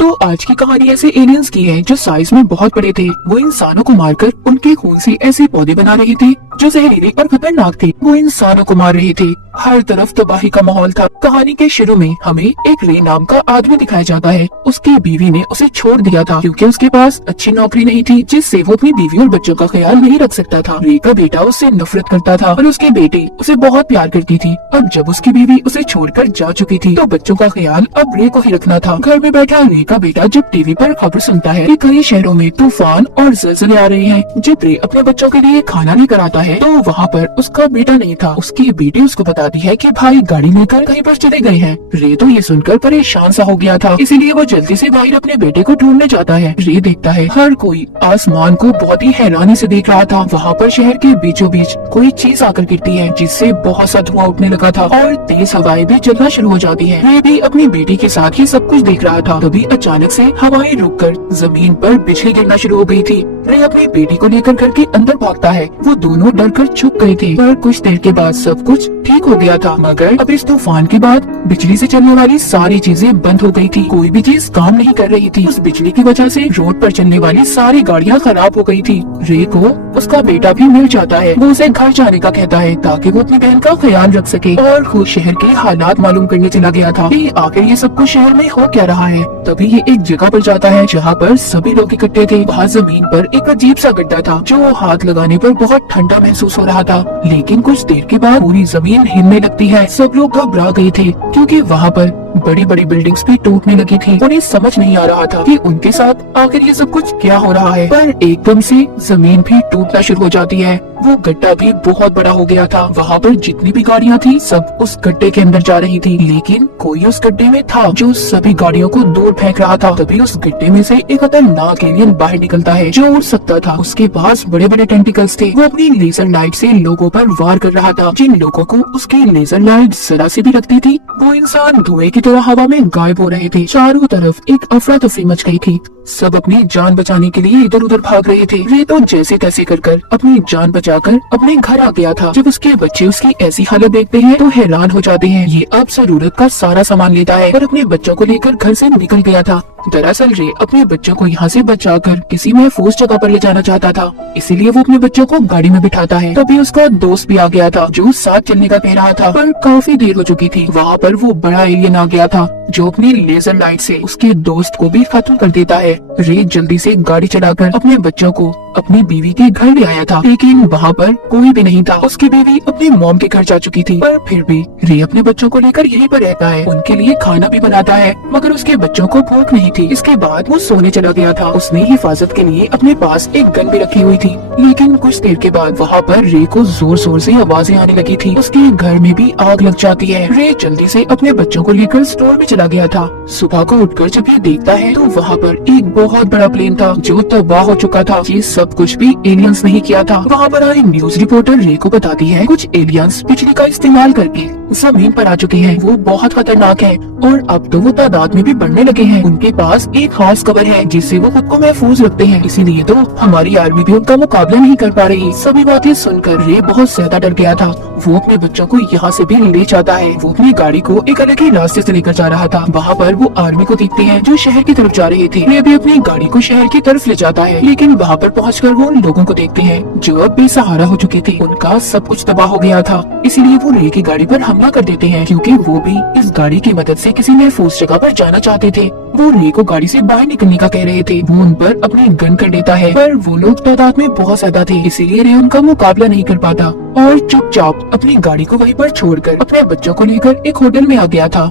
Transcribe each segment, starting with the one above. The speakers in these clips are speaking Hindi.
तो आज की कहानी ऐसे एलियंस की है जो साइज में बहुत बड़े थे। वो इंसानों को मारकर उनके खून से ऐसे पौधे बना रहे थे जो जहरीले और खतरनाक थे। वो इंसानों को मार रहे थे। हर तरफ तबाही का माहौल था। कहानी के शुरू में हमें एक रे नाम का आदमी दिखाया जाता है। उसकी बीवी ने उसे छोड़ दिया था क्योंकि उसके पास अच्छी नौकरी नहीं थी जिससे वो अपनी बीवी और बच्चों का ख्याल नहीं रख सकता था। रे का बेटा उससे नफरत करता था और उसकी बेटी उसे बहुत प्यार करती थी। अब जब उसकी बीवी उसे छोड़कर जा चुकी थी तो बच्चों का ख्याल अब रे को ही रखना था। घर में बैठा रे का बेटा जब टीवी पर खबर सुनता है कि कई शहरों में तूफान और ज़लज़ले आ रहे हैं। जब रे अपने बच्चों के लिए खाना लेकर आता है तो वहाँ पर उसका बेटा नहीं था। उसकी बेटी उसको बताती है कि भाई गाड़ी लेकर कहीं पर चले गए हैं। रे तो ये सुनकर परेशान सा हो गया था, इसीलिए वो जल्दी से बाहर अपने बेटे को ढूंढने जाता है। रे देखता है हर कोई आसमान को बहुत ही हैरानी से देख रहा था। वहाँ पर शहर के बीचों बीच कोई चीज आकर गिरती है जिससे बहुत सा धुआं उठने लगा था और तेज हवाएं भी चलना शुरू हो जाती है। रे भी अपनी बेटी के साथ ही सब कुछ देख रहा था। तभी अचानक से हवाएं रुककर जमीन पर बिजली गिरना शुरू हो गई थी। रे अपनी बेटी को लेकर घर के अंदर भागता है। वो दोनों डरकर छुप गए थे पर कुछ देर के बाद सब कुछ ठीक हो गया था। मगर अब इस तूफान के बाद बिजली से चलने वाली सारी चीजें बंद हो गई थी। कोई भी चीज काम नहीं कर रही थी। उस बिजली की वजह से रोड पर चलने वाली सारी गाड़ियां खराब हो गई थी। रे को उसका बेटा भी मिल जाता है। वो उसे घर जाने का कहता है ताकि वो अपनी बहन का ख्याल रख सके और खुद शहर के हालात मालूम करने चला गया था कि आखिर ये सब कुछ शहर में हो क्या रहा है। तभी ये एक जगह पर जाता है जहाँ पर सभी लोग इकट्ठे थे। वहाँ जमीन पर एक अजीब सा गड्ढा था जो हाथ लगाने पर बहुत ठंडा महसूस हो रहा था। लेकिन कुछ देर के बाद पूरी जमीन हिलने लगती है। सब लोग घबरा गए थे क्योंकि वहाँ पर बड़ी बड़ी बिल्डिंग्स भी टूटने लगी थी। उन्हें समझ नहीं आ रहा था कि उनके साथ आखिर ये सब कुछ क्या हो रहा है। पर एकदम से जमीन भी टूटना शुरू हो जाती है। वो गड्ढा भी बहुत बड़ा हो गया था। वहाँ पर जितनी भी गाड़ियाँ थी सब उस गड्ढे के अंदर जा रही थी, लेकिन कोई उस गड्ढे में था जो सभी गाड़ियों को दूर फेंक रहा था। तभी उस गड्ढे में से एक खतरनाक एलियन बाहर निकलता है जो उड़ सकता था। उसके पास बड़े बड़े टेंटिकल्स थे। वो अपनी लेजर लाइट से लोगों पर वार कर रहा था। जिन लोगों को उसकी लेजर लाइट जरा से भी लगती थी वो इंसान धुएं की तरह हवा में गायब हो रहे थे। चारों तरफ एक अफरा तफरी मच गई थी। सब अपनी जान बचाने के लिए इधर उधर भाग रहे थे। रे तो जैसे तैसे कर अपनी जान बचाकर अपने घर आ गया था। जब उसके बच्चे उसकी ऐसी हालत देखते हैं तो हैरान हो जाते हैं। ये अब जरूरत का सारा सामान लेता है और अपने बच्चों को लेकर घर से निकल गया था। दरअसल रे अपने बच्चों को यहाँ से बचाकर किसी महफूज जगह पर ले जाना चाहता था, इसीलिए वो अपने बच्चों को गाड़ी में बिठाता है। तभी उसका दोस्त भी आ गया था जो साथ चलने का कह रहा था, पर काफी देर हो चुकी थी। वहाँ पर वो बड़ा एलियन आ गया था जो अपनी लेजर लाइट से उसके दोस्त को भी खत्म कर देता है। रे जल्दी से गाड़ी चलाकर अपने बच्चों को अपनी बीवी के घर ले आया था, लेकिन वहाँ पर कोई भी नहीं था। उसकी बीवी अपनी मॉम के घर जा चुकी थी, पर फिर भी रे अपने बच्चों को लेकर यहीं पर रहता है। उनके लिए खाना भी बनाता है, मगर उसके बच्चों को भूख नहीं थी। इसके बाद वो सोने चला गया था। उसने हिफाजत के लिए अपने पास एक गन भी रखी हुई थी, लेकिन कुछ देर के बाद वहाँ पर रे को जोर जोर से आवाजें आने लगी थी। उसके घर में भी आग लग जाती है। रे जल्दी से अपने बच्चों को लेकर स्टोर में चला गया था। सुबह को उठकर जब ये देखता है तो वहाँ पर एक बहुत बड़ा प्लेन था जो तबाह हो चुका था। ये सब कुछ भी एलियंस नहीं किया था। वहाँ पर आए न्यूज रिपोर्टर रे को बताती है कुछ एलियंस बिजली का इस्तेमाल करके जमीन पर आ चुके हैं। वो बहुत खतरनाक है और अब तो वो तादाद में भी बढ़ने लगे हैं। उनके पास एक खास कवर है जिससे वो खुद को महफूज रखते हैं, इसीलिए तो हमारी आर्मी भी उनका मुकाबला नहीं कर पा रही। सभी बातें सुनकर रे बहुत ज्यादा डर गया था। वो अपने बच्चों को यहाँ से भी ले जाता है। वो अपनी गाड़ी को एक अलग ही रास्ते से लेकर जा रहा था। वहाँ पर वो आर्मी को देखते हैं जो शहर की तरफ जा रहे थे। रे भी अपनी गाड़ी को शहर की तरफ ले जाता है, लेकिन वहाँ पर पहुँचकर वो उन लोगों को देखते हैं जो अब बेसहारा हो चुके थे। उनका सब कुछ तबाह हो गया था, इसीलिए वो रे की गाड़ी पर हमला कर देते हैं क्योंकि वो भी इस गाड़ी की मदद से किसी महफूज जगह पर जाना चाहते थे। वो रे को गाड़ी से बाहर निकलने का कह रहे थे। वो उन पर अपनी गन कर देता है, पर वो लोग तादाद में बहुत ज्यादा थे, इसीलिए रे उनका मुकाबला नहीं कर पाता और चुपचाप अपनी गाड़ी को वहीं पर छोड़कर अपने बच्चों को लेकर एक होटल में आ गया था।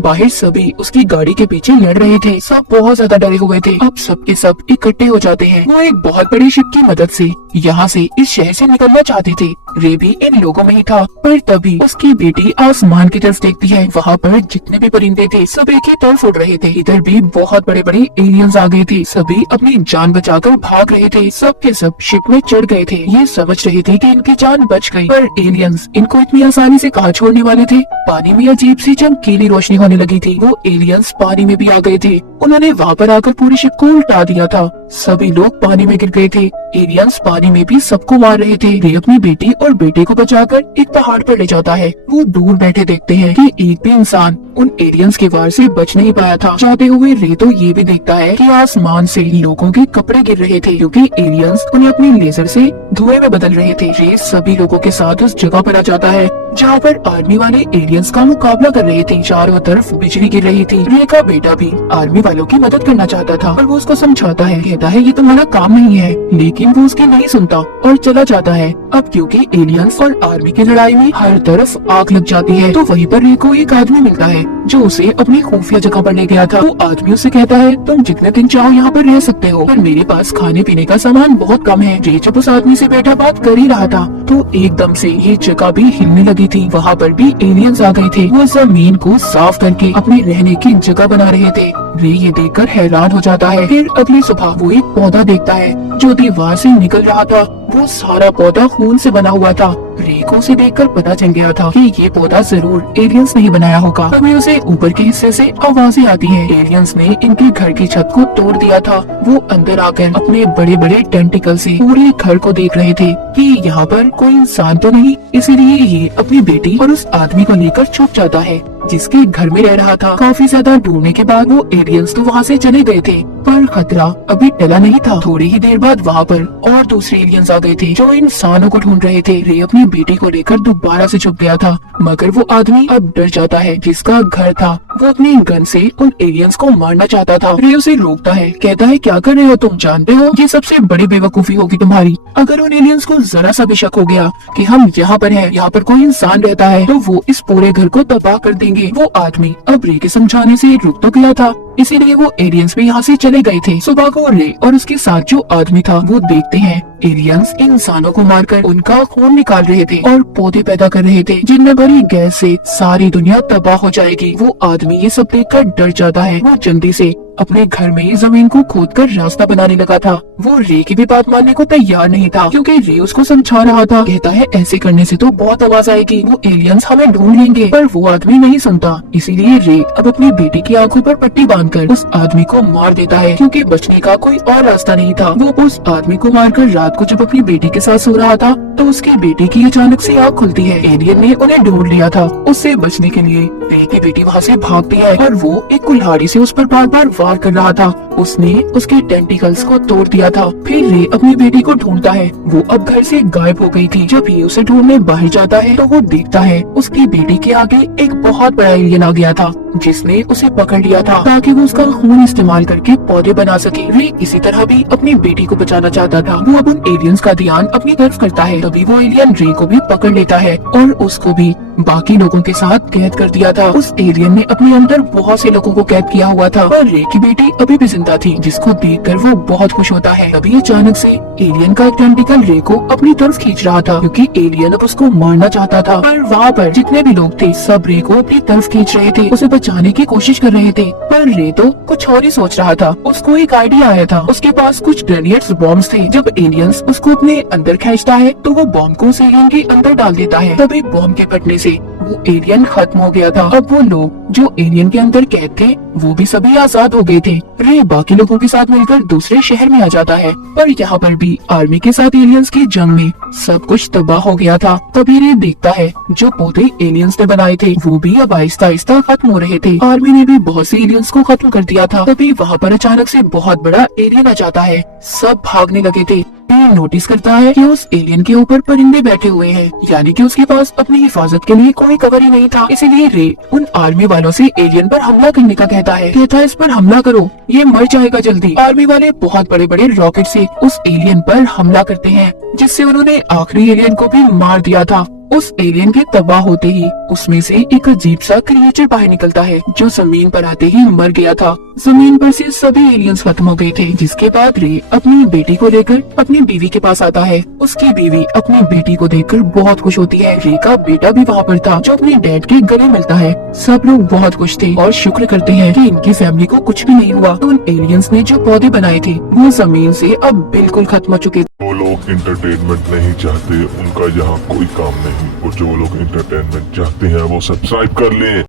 बाहर सभी उसकी गाड़ी के पीछे लड़ रहे थे। सब बहुत ज्यादा डरे हुए थे। अब सब के सब इकट्ठे हो जाते हैं। वो एक बहुत बड़ी शिप की मदद से यहाँ से इस शहर से निकलना चाहते थे। रे भी इन लोगों में ही था, पर तभी उसकी बेटी आसमान की तरफ देखती है। वहाँ पर जितने भी परिंदे थे सब एक ही तरफ उड़ रहे थे। इधर भी बहुत बड़े बड़े एलियंस आ गए थे। सभी अपनी जान बचाकर भाग रहे थे। सब के सब शिप में चढ़ गए थे। ये समझ रहे थे कि इनकी जान बच गई, पर एलियंस इनको इतनी आसानी से कहाँ छोड़ने वाले थे। पानी में अजीब सी चमकीली रोशनी होने लगी थी। वो एलियंस पानी में भी आ गए थे। उन्होंने वहाँ पर आकर पूरी शिप को उल्टा दिया था। सभी लोग पानी में गिर गए थे। एलियंस पानी में भी सबको मार रहे थे। रे अपनी बेटी और बेटे को बचाकर एक पहाड़ पर ले जाता है। वो दूर बैठे देखते हैं कि एक भी इंसान उन एलियंस के वार से बच नहीं पाया था। जाते हुए रे तो ये भी देखता है कि आसमान से लोगों के कपड़े गिर रहे थे क्योंकि एलियंस उन्हें अपनी लेजर से धुएं में बदल रहे थे। रे सभी लोगों के साथ उस जगह पर आ जाता है जहाँ पर आर्मी वाले एलियंस का मुकाबला कर रहे थे। चारों तरफ बिजली गिर रही थी। रे का बेटा भी आर्मी वालों की मदद करना चाहता था पर वो उसको समझाता है, कहता है ये तुम्हारा काम नहीं है, लेकिन वो उसकी नहीं सुनता और चला जाता है। अब क्योंकि एलियंस और आर्मी की लड़ाई में हर तरफ आग लग जाती है तो वहीं पर रे को एक आदमी मिलता है जो उसे अपनी खुफिया जगह पर ले गया था। वो आदमी उससे कहता है तुम जितने दिन चाहो यहाँ पर रह सकते हो, पर मेरे पास खाने पीने का सामान बहुत कम है। रे जब उस आदमी से बैठा बात कर ही रहा था तो एकदम से ये जगह भी हिलने लगी थी। वहाँ पर भी एलियंस आ गए थे। वो जमीन को साफ करके अपने रहने की जगह बना रहे थे। रे ये देखकर हैरान हो जाता है। फिर अगली सुबह वो एक पौधा देखता है जो दीवार से निकल रहा था। वो सारा पौधा खून से बना हुआ था। रे को उसे देखकर पता चल गया था कि ये पौधा जरूर एलियंस ने ही बनाया होगा। तभी उसे ऊपर के हिस्से से आवाजें आती हैं। एलियंस ने इनके घर की छत को तोड़ दिया था। वो अंदर आकर अपने बड़े बड़े टेंटिकल से पूरे घर को देख रहे थे कि यहाँ पर कोई इंसान तो नहीं। इसीलिए ये अपनी बेटी और उस आदमी को लेकर छुप जाता है जिसके घर में रह रहा था। काफी ज्यादा ढूंढने के बाद वो एलियंस तो वहाँ से चले गए थे पर खतरा अभी टला नहीं था। थोड़ी ही देर बाद वहाँ पर और दूसरे एलियंस आ गए थे जो इंसानों को ढूंढ रहे थे। रे अपनी बेटी को लेकर दोबारा से छुप गया था मगर वो आदमी अब डर जाता है जिसका घर था। वो अपनी गन से उन एलियंस को मारना चाहता था। रे उसे रोकता है, कहता है क्या कर रहे हो तुम, जानते हो ये सबसे बड़ी बेवकूफी होगी तुम्हारी। अगर उन एलियंस को जरा सा भी शक हो गया कि हम यहाँ पर हैं, यहाँ पर कोई इंसान रहता है, तो वो इस पूरे घर को तबाह कर देंगे। वो आदमी अब रे के समझाने से रुक तो गया था, इसीलिए वो एलियंस भी यहाँ से चले गए थे। सुबह को रे और उसके साथ जो आदमी था वो देखते हैं एलियंस इंसानों को मारकर उनका खून निकाल रहे थे और पौधे पैदा कर रहे थे जिनमें भरी गैस से सारी दुनिया तबाह हो जाएगी। वो आदमी ये सब देखकर डर जाता है। वो जल्दी से अपने घर में जमीन को खोदकर रास्ता बनाने लगा था। वो रे की भी बात मानने को तैयार नहीं था क्योंकि रे उसको समझा रहा था। कहता है ऐसे करने से तो बहुत आवाज आएगी, वो एलियंस हमें ढूंढ लेंगे। पर वो आदमी नहीं सुनता। इसीलिए रे अब अपनी बेटी की आंखों पर पट्टी बांधकर उस आदमी को मार देता है क्योंकि बचने का कोई और रास्ता नहीं था। वो उस आदमी को मारकर रात को जब अपनी बेटी के साथ सो रहा था तो उसकी बेटी की अचानक से आँख खुलती है। एलियन ने उन्हें ढूंढ लिया था। उससे बचने के लिए रे की बेटी वहाँ से भागती है और वो एक कुल्हाड़ी से उस पर बार बार वार कर रहा था। उसने उसके टेंटिकल्स को तोड़ दिया था। फिर रे अपनी बेटी को ढूंढता है। वो अब घर से गायब हो गई थी। जब ये उसे ढूंढने बाहर जाता है तो वो देखता है उसकी बेटी के आगे एक बहुत बड़ा एलियन आ गया था जिसने उसे पकड़ लिया था ताकि वो उसका खून इस्तेमाल करके पौधे बना सके। रे इसी तरह भी अपनी बेटी को बचाना चाहता था। वो अब उन एलियंस का ध्यान अपनी तरफ करता है। तभी वो एलियन रे को भी पकड़ लेता है और उसको भी बाकी लोगों के साथ कैद कर दिया था। उस एलियन ने अपने अंदर बहुत से लोगों को कैद किया हुआ था और रे की बेटी अभी भी जिंदा थी जिसको देखकर वो बहुत खुश होता है। तभी अचानक से एलियन का एक टेंटिकल रे को अपनी तरफ खींच रहा था क्योंकि एलियन अब उसको मारना चाहता था। पर वहाँ पर जितने भी लोग थे सब रे को अपनी तरफ खींच रहे थे, उसे बचाने की कोशिश कर रहे थे। पर रे तो कुछ और ही सोच रहा था। उसको एक आइडिया आया था। उसके पास कुछ ग्रेनेड्स बॉम्ब्स थे। जब एलियंस उसको अपने अंदर खींचता है तो वो बॉम्ब को उस एलियन के अंदर डाल देता है। तभी बॉम्ब के फटने से वो एलियन खत्म हो गया था। अब वो लोग जो एलियन के अंदर कैद थे वो भी सभी आजाद हो गए थे। रे बाकी लोगों के साथ मिलकर दूसरे शहर में आ जाता है पर यहाँ पर भी आर्मी के साथ एलियंस की जंग में सब कुछ तबाह हो गया था। तभी रे देखता है जो पौधे एलियंस ने बनाए थे वो भी अब आहिस्ता आहिस्ता खत्म हो रहे थे। आर्मी ने भी बहुत से एलियंस को खत्म कर दिया था। तभी वहाँ पर अचानक से बहुत बड़ा एलियन आ जाता है। सब भागने लगे थे। रे नोटिस करता है कि उस एलियन के ऊपर परिंदे बैठे हुए हैं, यानी कि उसके पास अपनी हिफाजत के लिए कोई कवर ही नहीं था। इसीलिए रे उन आर्मी वालों से एलियन पर हमला करने का कहता है। इस पर हमला करो, ये मर जाएगा जल्दी। आर्मी वाले बहुत बड़े बड़े रॉकेट से उस एलियन पर हमला करते हैं जिससे उन्होंने आखिरी एलियन को भी मार दिया था। उस एलियन के तबाह होते ही उसमें से एक अजीब सा क्रिएचर बाहर निकलता है जो जमीन पर आते ही मर गया था। जमीन पर से सभी एलियंस खत्म हो गए थे। जिसके बाद रे अपनी बेटी को लेकर अपनी बीवी के पास आता है। उसकी बीवी अपनी बेटी को देखकर बहुत खुश होती है। रे का बेटा भी वहाँ पर था जो अपने डैड के गले मिलता है। सब लोग बहुत खुश थे और शुक्र करते हैं कि इनकी फैमिली को कुछ भी नहीं हुआ। तो उन एलियंस ने जो पौधे बनाए थे वो जमीन से अब बिल्कुल खत्म हो चुके थे। वो लोग एंटरटेनमेंट नहीं चाहते, उनका यहाँ कोई काम नहीं। और जो लोग एंटरटेनमेंट चाहते हैं वो सब्सक्राइब कर लें।